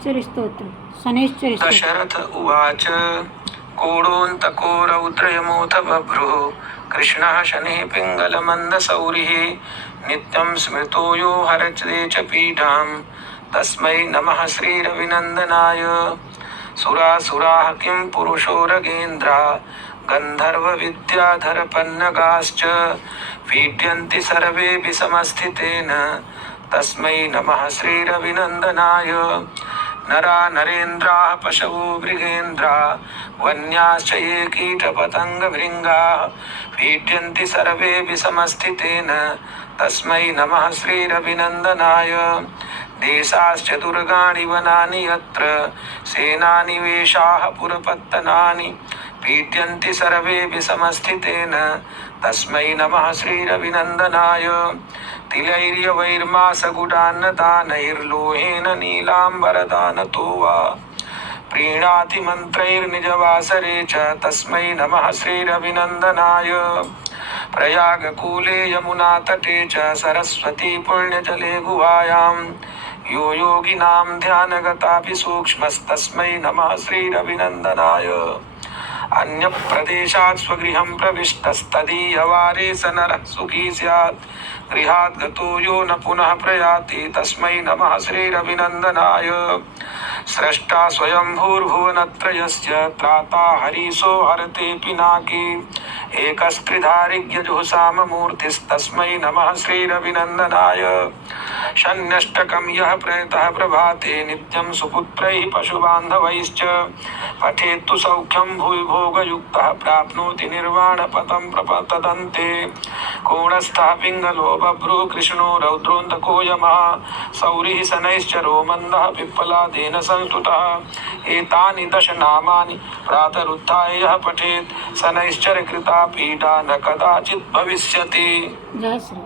स्तोत्रम् शनैश्चर दशरथ उवाच कोडोऽन्तको रौद्रयमोऽथ बभ्रुः कृष्णः शनिः पिङ्गलमन्दसौरिः नित्यं स्मृतो यो हरते च पीडां तस्मै नमः श्रीरविनन्दनाय। सुरासुराः किं पुरुषो रगेन्द्रा गन्धर्वविद्याधरपन्नगाश्च पीड्यन्ति सर्वेऽपि समस्थितेन तस्मै नमः श्रीरविनन्दनाय। नरा नरेन्द्राः पशवो मृगेन्द्रा वन्याश्च ये कीटपतङ्गभृङ्गाः पीड्यन्ति सर्वेऽपि समस्थितेन तस्मै नमः श्रीरविनन्दनाय। देशाश्च दुर्गाणि वनानि यत्र सेनानिवेशाः पुरपत्तनानि पीड्यन्ति सर्वेऽपि समस्थितेन तस्मै नमः श्रीरविनन्दनाय। तिलैर्यवैर्मासगुडान्नदानैर्लोहेन नीलाम्बरदानतो वा प्रीणाति मन्त्रैर्निजवासरे च तस्मै नमः श्रीरविनन्दनाय। प्रयागकूले यमुनातटे च सरस्वती पुण्यजले गुहायां यो योगिनां ध्यानगतापि सूक्ष्मस्तस्मै नमः श्रीरविनन्दनाय। अन्यप्रदेशात् स्वगृहं प्रविष्टस्तदीयवारे स नरः सुखी स्यात् गृहात् गतो यो न पुनः प्रयाति तस्मै नमः श्रीरविनन्दनाय। स्रष्टा स्वयंभूर्भुवनत्रयस्य त्राता हरीशो हरते पिनाकी एकस्त्रिधारिज्ञजुःसाममूर्तिस्तस्मै नमः श्रीरविनन्दनाय। शन्यष्टकं यः प्रयतः प्रभाते नित्यं सुपुत्रैः पशुबान्धवैश्च पठेत्तु सौख्यं भुवि भोगयुक्तः प्राप्नोति निर्वाणपदं प्रपतदन्ते। कोणस्थः पिङ्गलो बभ्रुः कृष्णो रौद्रोऽन्तको यमः सौरिः शनैश्चरो मन्दः पिप्पलादेन संस्तुतः। एतानि दश नामानि प्रातरुत्थाय यः पठेत् शनैश्चरकृता पीडा न कदाचित् भविष्यति। जय श्री